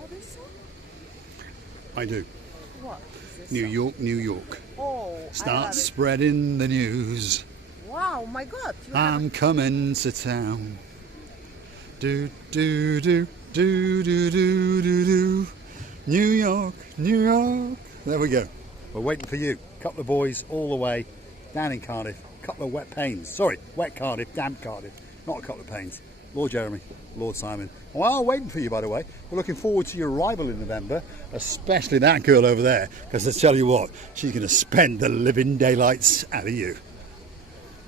know this song? I do. What is this New song? York, New York. Oh, I Start love it. spreading the news. Wow, my God. You I'm coming to town. Do, do, do, do, do, do, do, do. New York, New York. There we go. We're waiting for you. Couple of boys all the way down in Cardiff. Couple of wet pains. Sorry, wet Cardiff, damp Cardiff. Not a couple of pains. Lord Jeremy, Lord Simon. Well, waiting for you, by the way. We're looking forward to your arrival in November, especially that girl over there, because I tell you what, she's going to spend the living daylights out of you.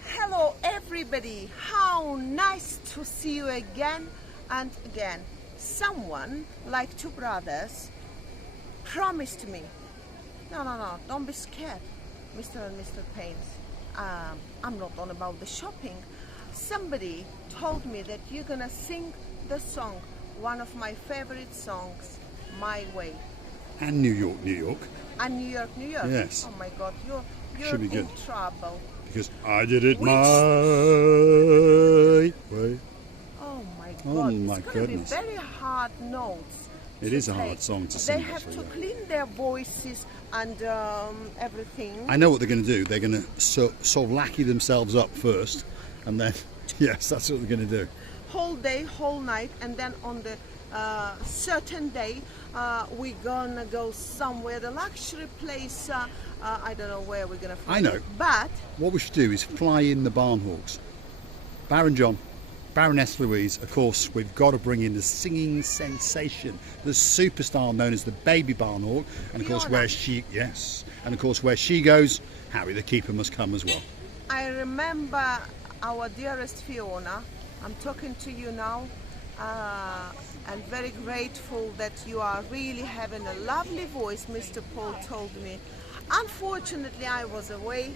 Hello, everybody. How nice to see you again and again. Someone, like two brothers, promised me. No, don't be scared, Mr. and Mr. Pains. I'm not on about the shopping. Somebody told me that you're gonna sing the song, one of my favorite songs, My Way. And New York, New York. And New York, New York. Yes. Oh my God, you're Should be in good. trouble. Because I did it Which- my way. Oh my God, Oh my it's gonna goodness. be very hard notes. It to is a play. hard song to They sing, have actually, to yeah. clean their voices and everything. I know what they're going to do. They're going to sort of lackey themselves up first, and then, yes, that's what they're going to do. Whole day, whole night, and then on the certain day, we're gonna go somewhere, the luxury place. I don't know where we're gonna find I know. it, but What we should do is fly in the Barnhawks. Baron John, Baroness Louise, of course, we've got to bring in the singing sensation, the superstar known as the Baby Barnhawk, and of course Fiona. where she goes, Harry the Keeper must come as well. I remember our dearest Fiona. I'm talking to you now, and very grateful that you are really having a lovely voice, Mr. Paul told me. Unfortunately, I was away.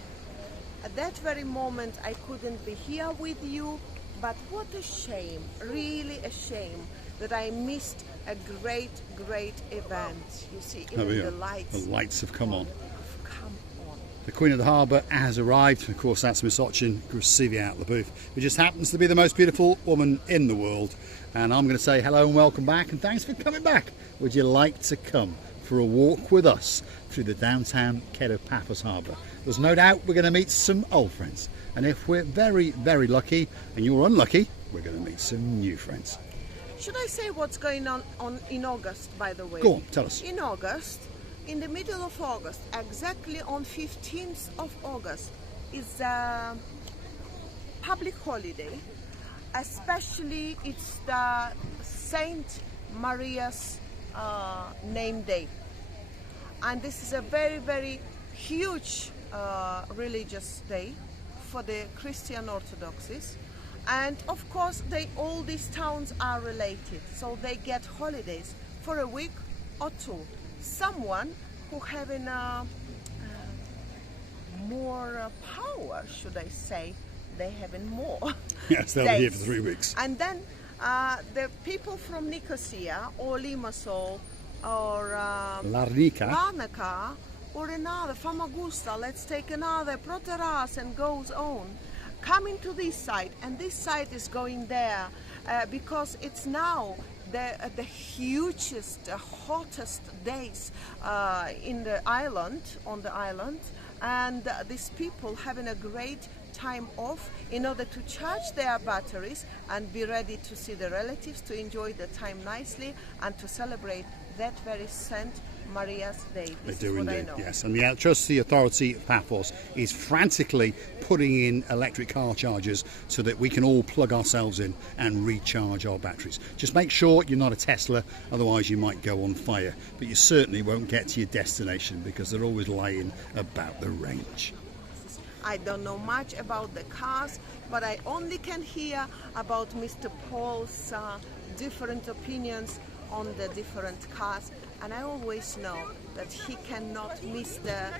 At that very moment, I couldn't be here with you, but what a shame, really a shame, that I missed a great, great event. You see, There we even are. the lights The lights have come on. have come on. The Queen of the Harbour has arrived. Of course, that's Miss Ochin receiving out of the booth, who just happens to be the most beautiful woman in the world. And I'm going to say hello and welcome back, and thanks for coming back. Would you like to come for a walk with us through the downtown Kato Paphos Harbour? There's no doubt we're going to meet some old friends. And if we're very, very lucky, and you're unlucky, we're going to meet some new friends. Should I say what's going on in August, by the way? Go on, tell us. In August, in the middle of August, exactly on 15th of August, is a public holiday. Especially it's the Saint Maria's name day. And this is a very, very huge religious day for the Christian Orthodoxies. And of course, all these towns are related, so they get holidays for a week or two. Someone who having more power, should I say, they having more. Yes, they'll be here days. for 3 weeks. And then the people from Nicosia or Limassol or Larnica. or another Famagusta, let's take another Proteras and goes on, coming to this side, and this side is going there because it's now the hugest, hottest days in the island, on the island, and these people having a great time off in order to charge their batteries and be ready to see the relatives, to enjoy the time nicely and to celebrate that very Saint Maria's Day. They This do is what I indeed, know. yes. And the Electricity Authority of Paphos is frantically putting in electric car chargers so that we can all plug ourselves in and recharge our batteries. Just make sure you're not a Tesla, otherwise you might go on fire. But you certainly won't get to your destination because they're always lying about the range. I don't know much about the cars, but I only can hear about Mr. Paul's different opinions on the different cars, and I always know that he cannot miss the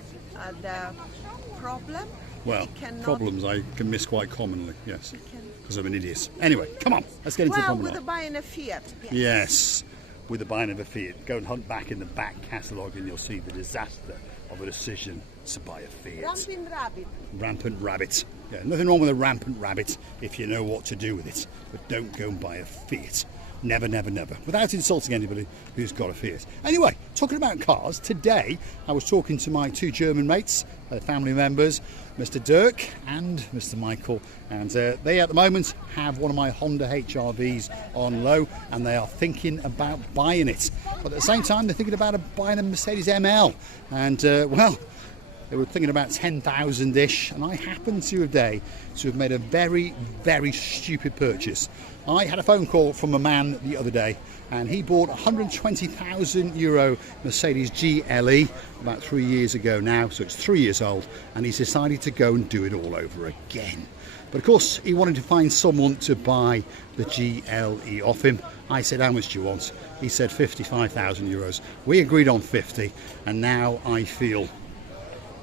problem. Well, He cannot- problems I can miss quite commonly, yes, can- because I'm an idiot. Anyway, come on, let's get into the Well, promenade. with buying a Fiat. Yes, with the buying of a Fiat. Go and hunt back in the back catalogue and you'll see the disaster of a decision to buy a Fiat. Ramping rabbit. Rampant rabbit. Yeah, nothing wrong with a rampant rabbit if you know what to do with it. But don't go and buy a Fiat. Never, never, never. Without insulting anybody who's got a Fiat. Anyway, talking about cars, today I was talking to my two German mates, family members, Mr. Dirk and Mr. Michael, and they at the moment have one of my Honda HRVs on low, and they are thinking about buying it. But at the same time, they're thinking about buying a Mercedes ML, and well, they were thinking about 10,000-ish, and I happened to have made a very, very stupid purchase. I had a phone call from a man the other day, and he bought a €120,000 Mercedes GLE about 3 years ago now, so it's 3 years old, and he's decided to go and do it all over again. But of course, he wanted to find someone to buy the GLE off him. I said, how much do you want? He said €55,000. We agreed on 50, and now I feel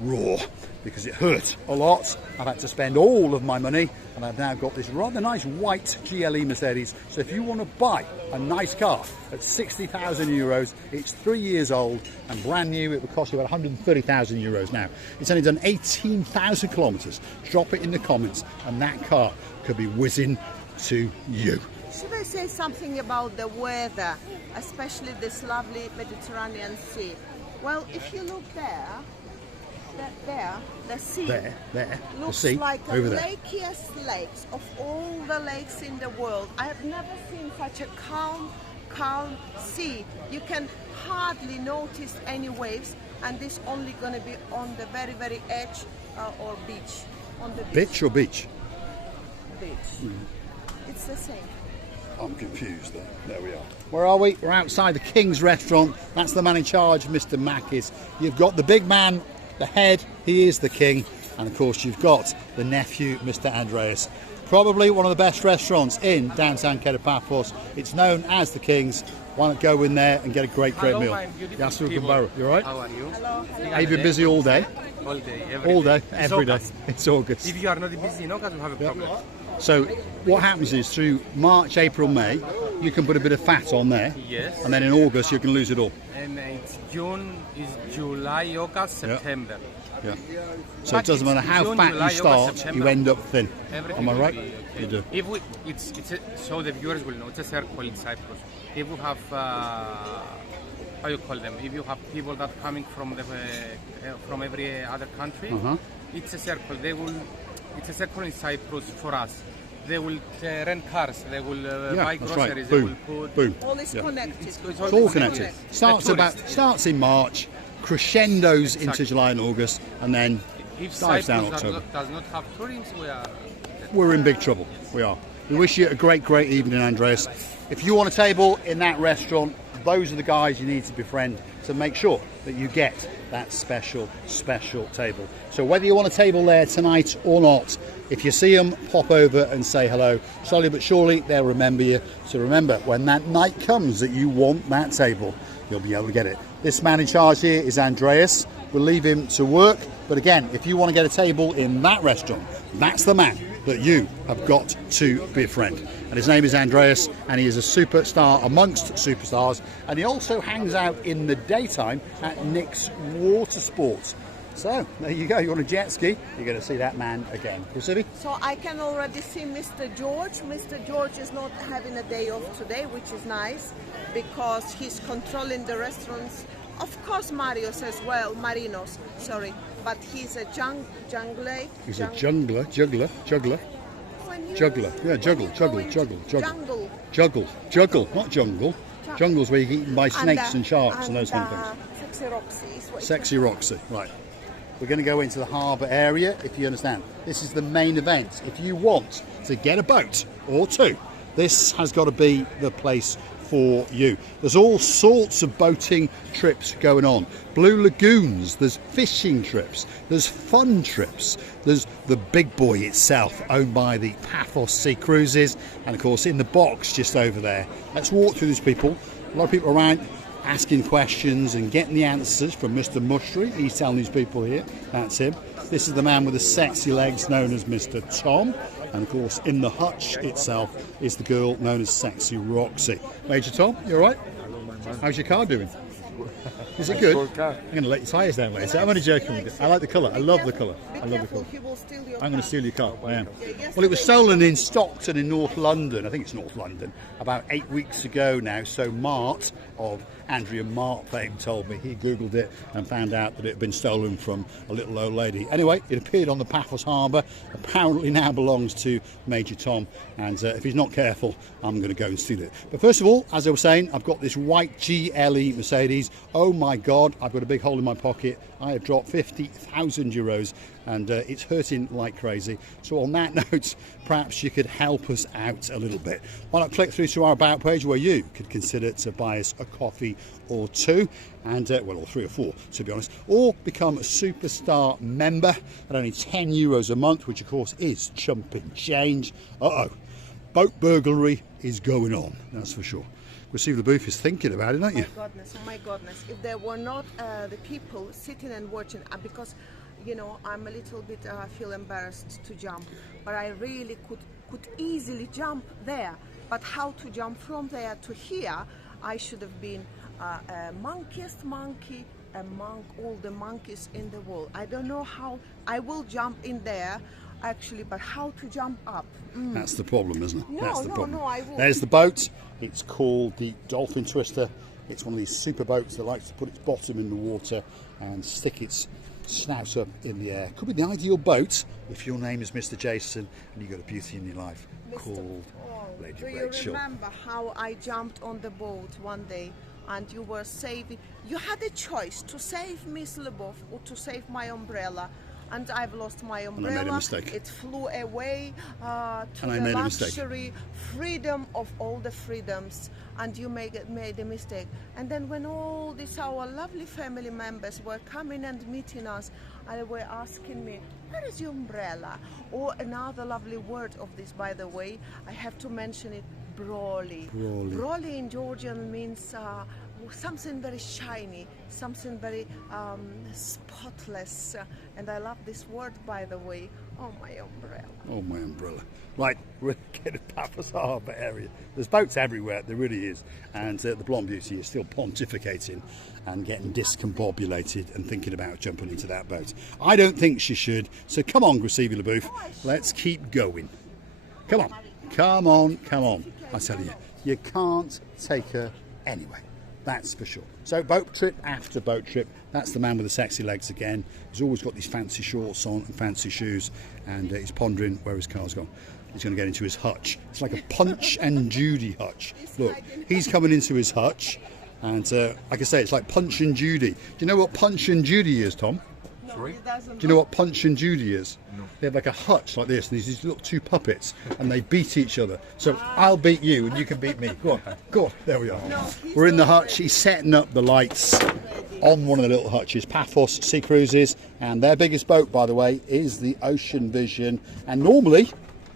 raw because it hurt a lot. I've had to spend all of my money, and I've now got this rather nice white GLE Mercedes. So if you want to buy a nice car at €60,000, it's 3 years old and brand new, it would cost you about €130,000 now. It's only done 18,000 kilometres. Drop it in the comments and that car could be whizzing to you. Should I say something about the weather, especially this lovely Mediterranean Sea? Well, if you look there, the sea the looks sea, like the over there. lakiest lakes of all the lakes in the world. I have never seen such a calm sea. You can hardly notice any waves, and this only going to be on the very, very edge or beach. On the beach. Bitch or beach? Beach. It's the same. I'm confused there. There we are. Where are we? We're outside the King's restaurant. That's the man in charge, Mr. Mackis. You've got the big man, the head, he is the king, and of course you've got the nephew, Mr. Andreas. Probably one of the best restaurants in downtown Kato Paphos. It's known as the King's. Why not go in there and get a great meal? Yasu Kumbaro, you alright? How are you? Hello. Have you been busy all day? All day, All day, every day. It's August. If you are not busy in August, you have a problem. So what happens is through March, April, May, you can put a bit of fat on there. Yes. And then in August you can lose it all. And it's June, is July, August, September. Yeah. So But it doesn't matter it's how June, fat July, you start, August, September. you end up thin. Everything Am I will right? be okay. You do. If we, so the viewers will know, it's a circle in Cyprus. If you have, how you call them? If you have people that coming from from every other country, it's a circle. It's a circle in Cyprus for us. They will rent cars. They will buy that's groceries. right. They Boom. will put. Boom. All is connected. It's all connected. Starts in March, crescendos into July and August, and then If dives down Cyprus October. does not have tourism, We're in big trouble. We are. We wish you a great, great evening, Andreas. If you want a table in that restaurant, those are the guys you need to befriend to make sure that you get that special, special table. So whether you want a table there tonight or not, if you see them, pop over and say hello. Slowly but surely, they'll remember you. So remember, when that night comes that you want that table, you'll be able to get it. This man in charge here is Andreas. We'll leave him to work. But again, if you want to get a table in that restaurant, that's the man that you have got to befriend. And his name is Andreas, and he is a superstar amongst superstars. And he also hangs out in the daytime at Nick's Water Sports. So there you go. You want a jet ski? You're going to see that man again. You see? So I can already see Mr. George. Mr. George is not having a day off today, which is nice because he's controlling the restaurants. Of course, Marinos as well. Marinos, sorry, but he's a jungler. He's a juggler. Juggler. Yeah, juggle, not jungle. Jungle's where you get eaten by snakes and sharks and those kind of things. Sexy Roxy is what Sexy Roxy, right. We're going to go into the harbour area, if you understand. This is the main event. If you want to get a boat or two, this has got to be the place for you. There's all sorts of boating trips going on. Blue lagoons, there's fishing trips, there's fun trips, there's the big boy itself owned by the Paphos Sea Cruises, and of course in the box just over there. Let's walk through these people. A lot of people around asking questions and getting the answers from Mr. Mushry. He's telling these people here, that's him. This is the man with the sexy legs known as Mr. Tom. And of course, in the hutch itself is the girl known as Sexy Roxy. Major Tom, you all right? How's your car doing? Is it good? Cool car. I'm going to let your tyres down later. I'm only joking with you. I like the colour. I love the colour. I love the colour. He will steal your I'm going to steal your car. I am. Yeah, Well, it was stolen in Stockton in North London. I think it's North London. About 8 weeks ago now. So Mart of Andrea Mart fame told me. He Googled it and found out that it had been stolen from a little old lady. Anyway, it appeared on the Paphos Harbour. Apparently now belongs to Major Tom. And if he's not careful, I'm going to go and steal it. But first of all, as I was saying, I've got this white GLE Mercedes. Oh my God, I've got a big hole in my pocket. I have dropped 50,000 euros and it's hurting like crazy. So on that note, perhaps you could help us out a little bit. Why not click through to our About page where you could consider to buy us a coffee or two, and well, or 3 or 4 to be honest, or become a superstar member at only 10 euros a month, which of course is chumping change. Boat burglary is going on, that's for sure. Receive the Booth is thinking about it, aren't you? Oh my goodness, if there were not the people sitting and watching, because you know I'm a little bit feel embarrassed to jump, but I really could easily jump there, but how to jump from there to here, I should have been a monkiest monkey among all the monkeys in the world. I don't know how I will jump in there actually, but how to jump up? That's the problem, isn't it? That's the problem. I won't. There's the boat. It's called the Dolphin Twister. It's one of these super boats that likes to put its bottom in the water and stick its snout up in the air. Could be the ideal boat if your name is Mr. Jason and you've got a beauty in your life called Lady Do Rachel. you remember how I jumped on the boat one day and you were saving? You had a choice to save Miss Leboeuf or to save my umbrella. And I've lost my umbrella. And I made a mistake. It flew away to And I the made a mistake. luxury, freedom of all the freedoms. And you made a mistake. And then when all these our lovely family members were coming and meeting us, and were asking me, where is your umbrella? Or another lovely word of this, by the way, I have to mention it, broli. Broli in Georgian means something very shiny, something very spotless, and I love this word, by the way. Oh, my umbrella. Oh, my umbrella. Right, we're in the Paphos Harbour area. There's boats everywhere, there really is. And the blonde beauty is still pontificating and getting discombobulated and thinking about jumping into that boat. I don't think she should. So come on, Graciela Leboeuf, let's keep going. Come on, come on, come on. I tell you, you can't take her anyway. That's for sure. So boat trip after boat trip. That's the man with the sexy legs again. He's always got these fancy shorts on and fancy shoes, and he's pondering where his car's gone. He's going to get into his hutch. It's like a Punch and Judy hutch. Look, he's coming into his hutch, and like I say, it's like Punch and Judy. Do you know what Punch and Judy is, Tom? No, he doesn't. Do you know what Punch and Judy is? No. They have like a hutch like this, and these little 2 puppets, and they beat each other. So I'll beat you, and you can beat me. Go on, go on. There we are. No, we're in the hutch. He's setting up the lights on one of the little hutches. Paphos Sea Cruises, and their biggest boat, by the way, is the Ocean Vision, and normally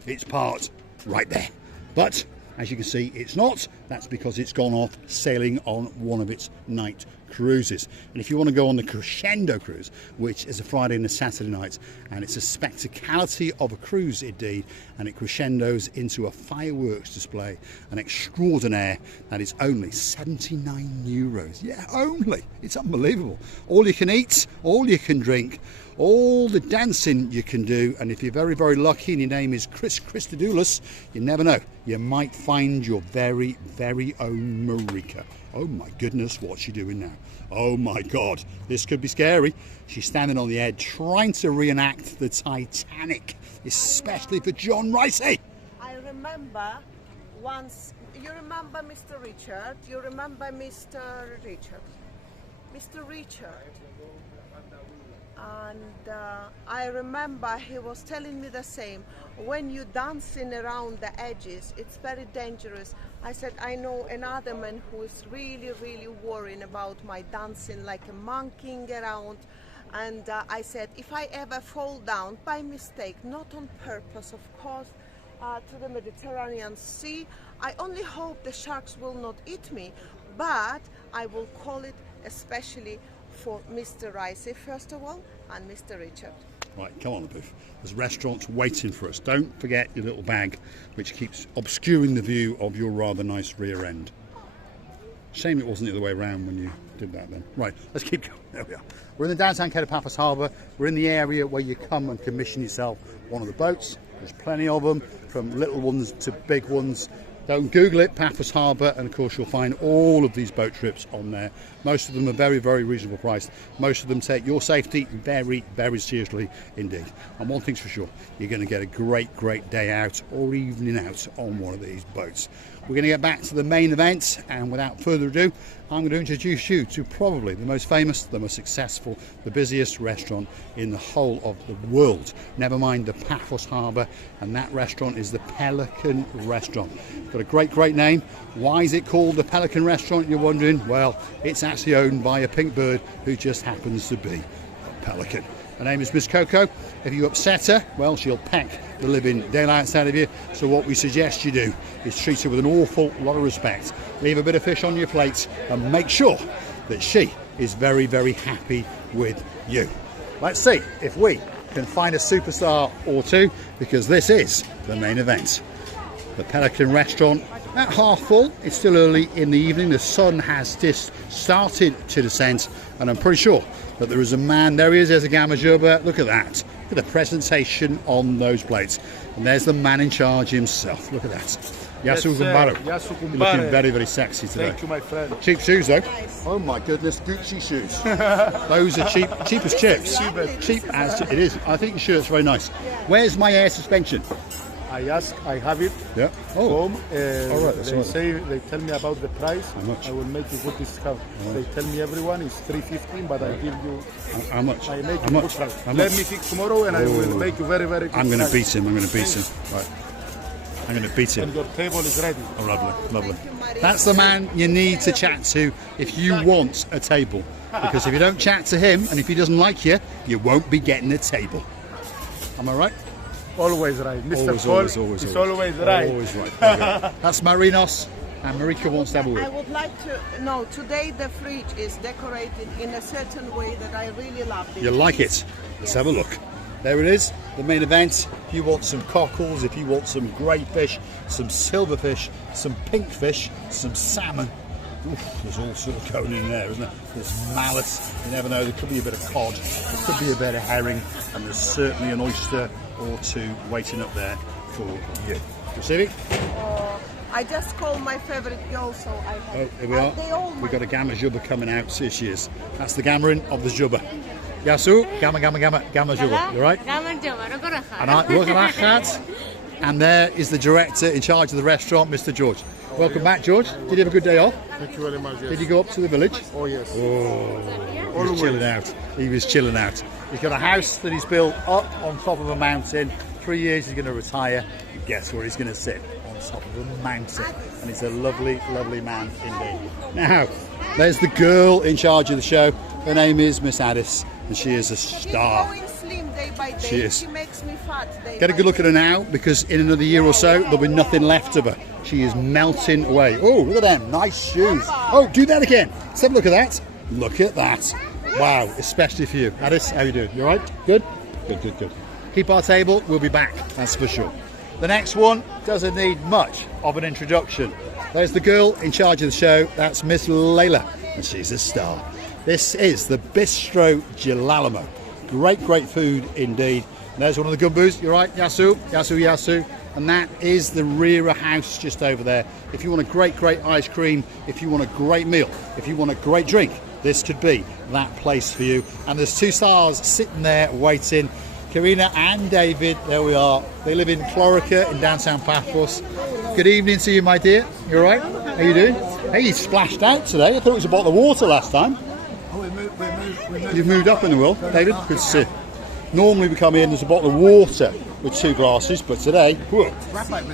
it's parked right there. But as you can see, it's not. That's because it's gone off sailing on one of its night cruises. And if you want to go on the Crescendo cruise, which is a Friday and a Saturday night, and it's a spectacality of a cruise indeed, and it crescendos into a fireworks display, an extraordinaire that is only 79 euros. Yeah, only. It's unbelievable. All you can eat, all you can drink, all the dancing you can do, and if you're very, very lucky and your name is Chris Christodoulos, you never know, you might find your very, very own Marika. Oh my goodness, what's she doing now? Oh my God, this could be scary. She's standing on the edge trying to reenact the Titanic, especially for John Ricey. I remember once, you remember Mr. Richard? You remember Mr. Richard? Mr. Richard. And I remember he was telling me the same. When you're dancing around the edges, it's very dangerous. I said, I know another man who is really, really worrying about my dancing like a monkeying around. And I said, if I ever fall down by mistake, not on purpose, of course, to the Mediterranean Sea, I only hope the sharks will not eat me, but I will call it especially for Mr. Ricey, first of all, and Mr. Richard. Right, come on, Leboeuf. There's restaurants waiting for us. Don't forget your little bag, which keeps obscuring the view of your rather nice rear end. Shame it wasn't the other way around when you did that then. Right, let's keep going. There we are. We're in the downtown Kato Paphos Harbour. We're in the area where you come and commission yourself one of the boats. There's plenty of them, from little ones to big ones. Don't Google it, Paphos Harbour, and of course you'll find all of these boat trips on there. Most of them are very, very reasonable priced. Most of them take your safety very, very seriously indeed. And one thing's for sure, you're going to get a great, great day out or evening out on one of these boats. We're going to get back to the main event, and without further ado, I'm going to introduce you to probably the most famous, the most successful, the busiest restaurant in the whole of the world. Never mind the Paphos Harbour, and that restaurant is the Pelican Restaurant. Got a great, great name. Why is it called the Pelican Restaurant, you're wondering? Well, it's actually owned by a pink bird who just happens to be a pelican. Her name is Miss Coco. If you upset her, well, she'll peck the living daylights out of you. So what we suggest you do is treat her with an awful lot of respect. Leave a bit of fish on your plate and make sure that she is very, very happy with you. Let's see if we can find a superstar or two, because this is the main event. The Pelican Restaurant at half full. It's still early in the evening. The sun has just started to descend, and I'm pretty sure that there is a man. There he is. There's a Gamma Juba. Look at that. Look at the presentation on those plates. And there's the man in charge himself. Look at that. Yasu Gumbaro. You're looking very, very sexy today. Thank you, my friend. Cheap shoes, though. Oh my goodness, Gucci shoes. Those are cheap, cheap as chips. Cheap as it is. I think your shirt's very nice. Where's my air suspension? I have it. Yeah. Oh. Home. All right. They tell me about the price. How much? I will make you good discount. They tell me everyone is 315, but I give you. How much? I make How you much? good price. How Let much? me pick tomorrow, and I will make you very, very good. I'm going to price. beat him. I'm going to beat him. Right. I'm going to beat him. And your table is ready. Oh, lovely, lovely. That's the man you need to chat to if you want a table. Because if you don't chat to him, and if he doesn't like you, you won't be getting a table. Am I right? Always right, Mr. Always, Paul. always, always, It's always. always right. Always right. There we go. That's Marinos, and Marika wants to have a I word. would like to know, today the fridge is decorated in a certain way that I really love. You like it? Let's have a look. There it is, the main event. If you want some cockles, if you want some grey fish, some silverfish, some pink fish, some salmon. Oof, there's all sort of going in there, isn't there? There's mallet, you never know, there could be a bit of cod, there could be a bit of herring, and there's certainly an oyster or two waiting up there for you. Receiving? I just called my favourite girl, so I have. Oh, here we are. They all We've got a Gamma Juba coming out. Here she is. That's the Gamma-in of the Juba. Yasu, Gamma Juba. You right? And I look at that. And there is the director in charge of the restaurant, Mr. George. Welcome back, George. Did you have a good day off? Thank you very much. Yes. Did you go up to the village? Oh yes. Oh, he was chilling out. He was chilling out. He's got a house that he's built up on top of a mountain. 3 years he's going to retire. And guess where he's going to sit? On top of a mountain. And he's a lovely, lovely man indeed. Now, there's the girl in charge of the show. Her name is Miss Addis, and she is a star. She's going slim day by day. She is. She makes me fat day Get a by good look day. at her now, because in another year or so, there'll be nothing left of her. She is melting away. Oh, look at them. Nice shoes. Oh, do that again. Let's have a look at that. Look at that. Wow, especially for you. Addis, how you doing? You all right? Good? Good, good, good. Keep our table. We'll be back. That's for sure. The next one doesn't need much of an introduction. There's the girl in charge of the show. That's Miss Layla, and she's a star. This is the Bistro Gilalamo. Great, great food indeed. And there's one of the gumboos. You're right, Yasu, Yasu, Yasu. And that is the Rira house just over there. If you want a great, great ice cream, if you want a great meal, if you want a great drink, this could be that place for you. And there's two stars sitting there waiting. Karina and David, there we are. They live in Clorica in downtown Paphos. Good evening to you, my dear. You all right? How you doing? Hey, you splashed out today. I thought it was a bottle of water last time. Oh, we moved. You've moved up in the world, David. Good to see you. Normally we come in, there's a bottle of water with 2 glasses, but today, whoa,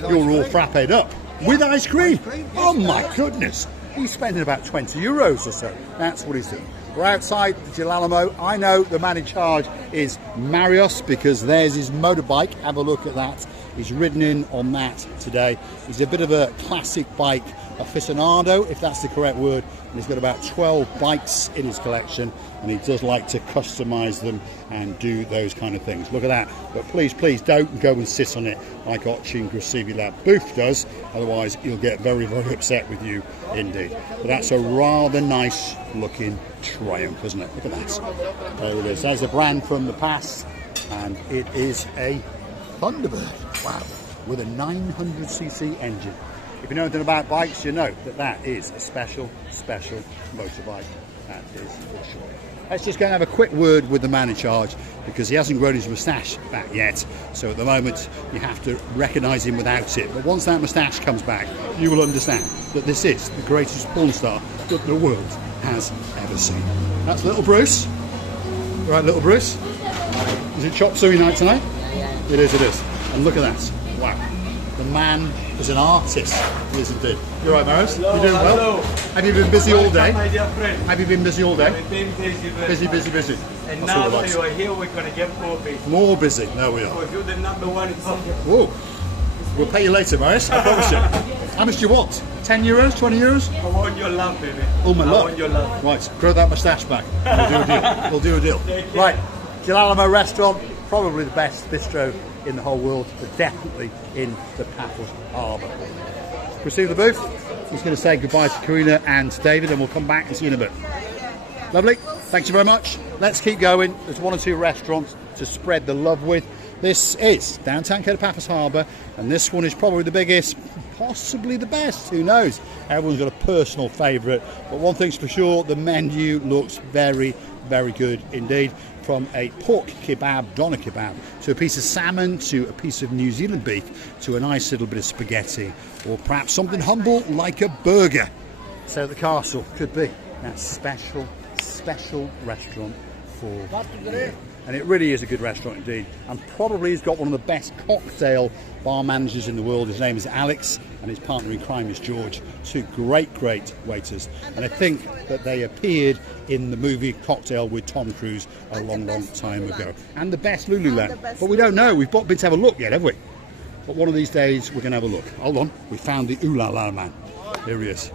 you're all frapped up with ice cream. Oh my goodness. He's spending about 20 euros or so. That's what he's doing. We're outside the Gilalamo. I know the man in charge is Marios, because there's his motorbike. Have a look at that. He's ridden in on that today. He's a bit of a classic bike aficionado, if that's the correct word, and he's got about 12 bikes in his collection, and he does like to customize them and do those kind of things. Look at that. But please don't go and sit on it like Ochin Gracivia Booth does, otherwise he'll get very, very upset with you indeed. But that's a rather nice looking Triumph, isn't it? Look at that. There it is. There's a brand from the past, and it is a Thunderbird. Wow. With a 900cc engine. If you know anything about bikes, you know that that is a special motorbike. That is for sure. Let's just go and have a quick word with the man in charge, because he hasn't grown his moustache back yet. So at the moment, you have to recognise him without it. But once that moustache comes back, you will understand that this is the greatest porn star that the world has ever seen. That's little Bruce. Right, little Bruce. Is it chop suey night tonight? Yeah. It is. And look at that. Wow. The man is an artist. He is indeed. You're right, Maris? You're doing well? Have you been busy all day? My dear friend. Have you been busy all day? I've been busy. Busy. And That's now what I that you are here, we're going to get more busy. More busy. There we are. Because you're the number one in Singapore. Whoa. We'll pay you later, Maris. I promise you. How much do you want? 10 euros? 20 euros? I want your love, baby. Oh, my love. I want your love. Right, grow that moustache back. We'll do a deal. Right, Gilalamo restaurant, probably the best bistro in the whole world, but definitely in the Paphos Harbour. Receive the booth. I'm just going to say goodbye to Karina and David, and we'll come back and see you in a bit. Lovely. Thank you very much. Let's keep going. There's one or two restaurants to spread the love with. This is downtown Kato Paphos Harbour, and this one is probably the biggest, possibly the best, who knows. Everyone's got a personal favourite, but one thing's for sure, the menu looks very, very good indeed. From a pork kebab, doner kebab, to a piece of salmon, to a piece of New Zealand beef, to a nice little bit of spaghetti, or perhaps something humble like a burger. So the castle could be that special restaurant for you. And it really is a good restaurant indeed, and probably has got one of the best cocktail bar managers in the world. His name is Alex, and his partner in crime is George. Two great waiters, and I think that they appeared in the movie Cocktail with Tom Cruise a long time ago. And the best Lululemon, but we don't know. We've not been to have a look yet, have we? But one of these days we're going to have a look. Hold on, we found the Ooh La La man. Here he is.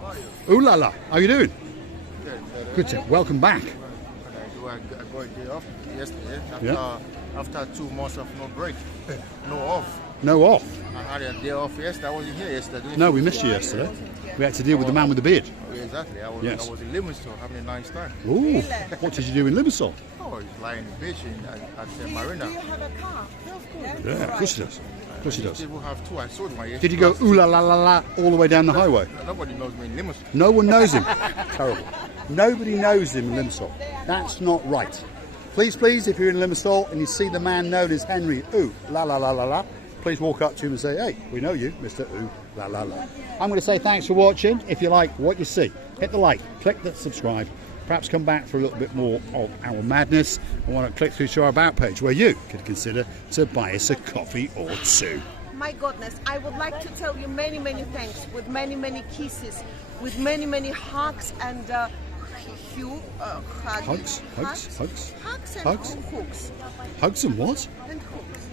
Ooh La La, how you doing? Good, sir. Welcome back. I got a day off yesterday after 2 months of no break, no off. No off? I had a day off yesterday. I wasn't here yesterday. No, we missed you yesterday. We had to deal with the man with the beard. Oh, exactly. I was in Livingston having a nice time. Ooh, what did you do in Limassol? Oh, it's lying in the beach at Marina. Do you have a car? Yeah, of course he does. Of course he does. People have two. I sold one yesterday. Did you go ooh la la la la all the way down the highway? Nobody knows me in Livingston. No one knows him. Terrible. Nobody knows him in Limassol. That's not right. Please, if you're in Limassol and you see the man known as Henry Ooh La La La La La, please walk up to him and say, hey, we know you, Mr. Ooh La La La. I'm going to say thanks for watching. If you like what you see, hit the like, click the subscribe. Perhaps come back for a little bit more of our madness. I want to click through to our About page where you could consider to buy us a coffee or two. My goodness, I would like to tell you many thanks, with many kisses, with many hugs and Hugs and hooks. Hugs and what? And hooks.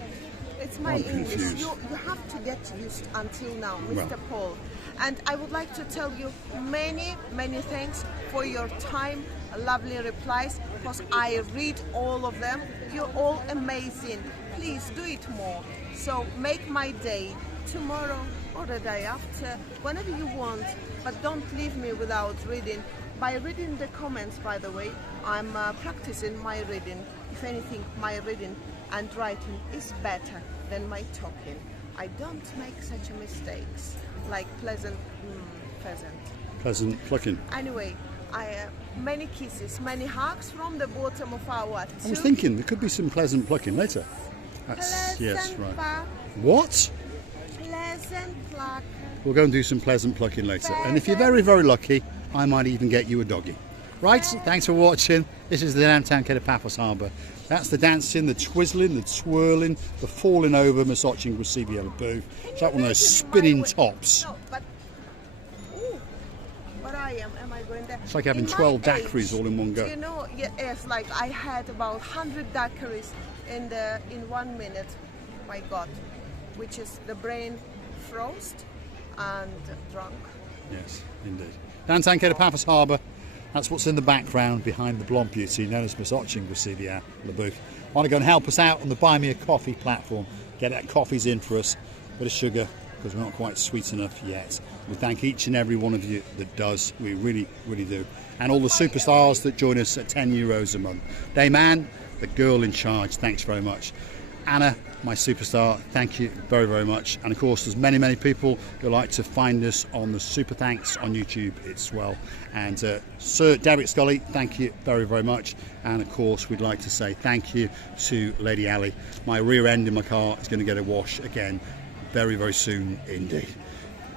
It's my I'm English. confused. You have to get used until now, Mr. Paul. And I would like to tell you many thanks for your time, lovely replies, because I read all of them. You're all amazing. Please do it more. So make my day, tomorrow or the day after, whenever you want, but don't leave me without reading. By reading the comments, by the way, I'm practicing my reading. If anything, my reading and writing is better than my talking. I don't make such mistakes like pleasant plucking. Anyway, many kisses, many hugs from the bottom of our heart. I was thinking there could be some pleasant plucking later. That's, yes, right. What? Pleasant pluck. We'll go and do some pleasant plucking later. And if you're very lucky, I might even get you a doggy. Right, thanks for watching. This is the downtown Kato Paphos Harbour. That's the dancing, the twizzling, the twirling, the falling over Masochin Gracivia Booth. It's like one of those spinning tops. No, but am I going there? It's like having 12 daiquiris all in one go. You know, yes, like I had about 100 daiquiris in 1 minute. My God. which is the brain froze and drunk. Yes, indeed. Downtown Kato Paphos Harbour. That's what's in the background behind the blonde beauty known as Miss Oching with CBR, the booth. Want to go and help us out on the Buy Me a Coffee platform. Get that coffees in for us. Bit of sugar, because we're not quite sweet enough yet. We thank each and every one of you that does. We really, really do. And all the superstars that join us at €10 a month. Dayman, the girl in charge, thanks very much. Anna, my superstar, thank you very, very much. And of course, there's many, many people who like to find us on the Super Thanks on YouTube as well. And Sir Derek Scully, thank you very, very much. And of course, we'd like to say thank you to Lady Ali. My rear end in my car is going to get a wash again very, very soon indeed.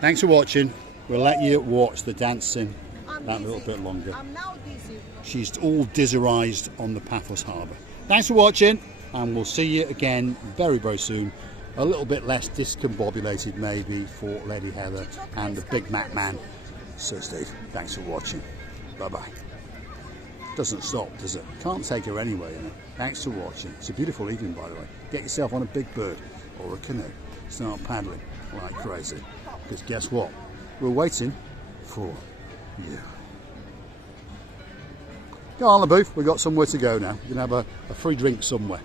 Thanks for watching. We'll let you watch the dancing that little bit longer. I'm now dizzy. She's all dizzerized on the Paphos Harbour. Thanks for watching, and we'll see you again very, very soon. A little bit less discombobulated maybe for Lady Heather and the Big Mac Man. Sir Steve, thanks for watching. Bye-bye. Doesn't stop, does it? Can't take her anyway, you know. Thanks for watching. It's a beautiful evening, by the way. Get yourself on a big bird or a canoe. Start paddling like crazy. Because guess what? We're waiting for you. Go on, the booth. We've got somewhere to go now. We're going to have a free drink somewhere.